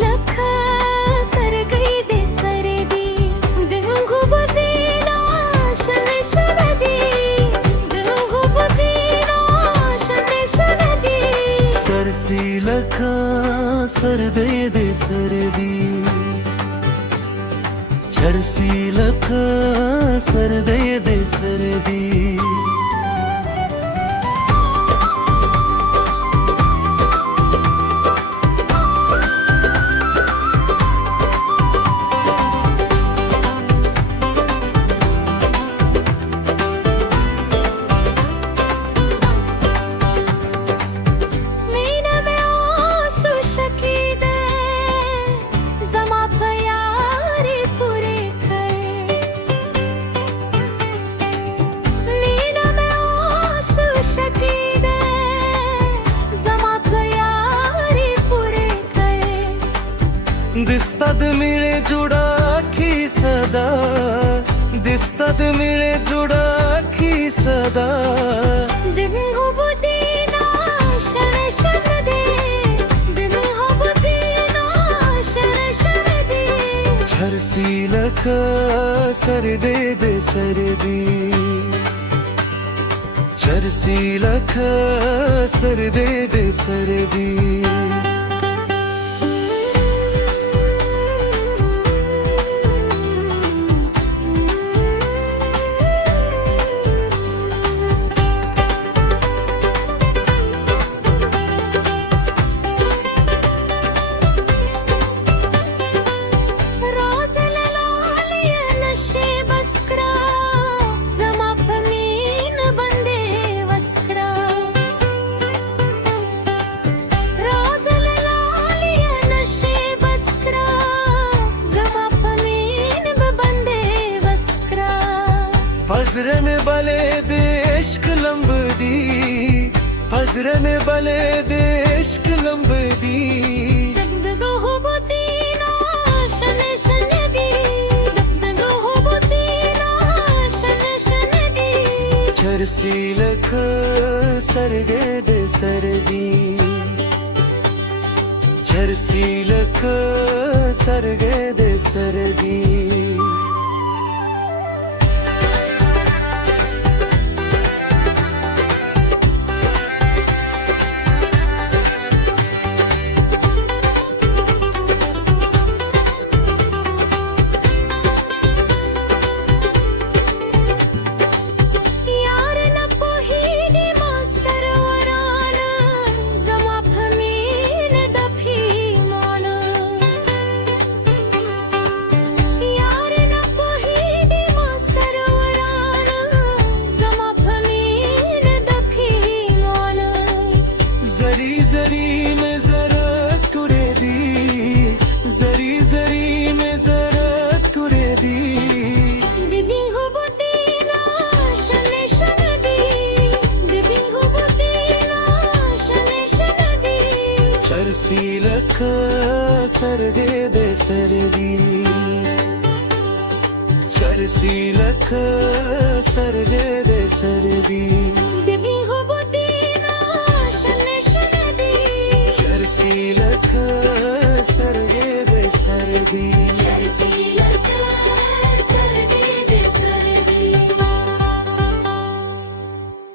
लख sir गई दे सरदी दिंगु बदीना शन शनदी दिंगु बदीना शन शनदी सरसी लख सर दे सरदी चरसी लख सर दे सरदी दिसतात मिळे जुडाखी सदा दिसतात मिळे जुडाखी सदा दिंगु बदीना शन शनदी दिंगु बदीना शन शनदी झरसी लख सर दे सरदी झरसी लख सर दे सरदी फजरे में बले देश्क लंबदी फजरे में बले देश्क लंबदी दिंगु बदीना शन शनदी दिंगु बदीना शन शनदी झरसी लख सर दे सरदी झरसी लख सर दे सरदी जरी में जरा तुरे दी जरी में जरा तुरे दी दिंगु बदीना शन शनदी दिंगु बदीना शन शनदी चरसी लख सर दे सरदी चरसी लख सर दे सरदी दिंगु बदीना शन शनदी चरसी लख सर दे सरदी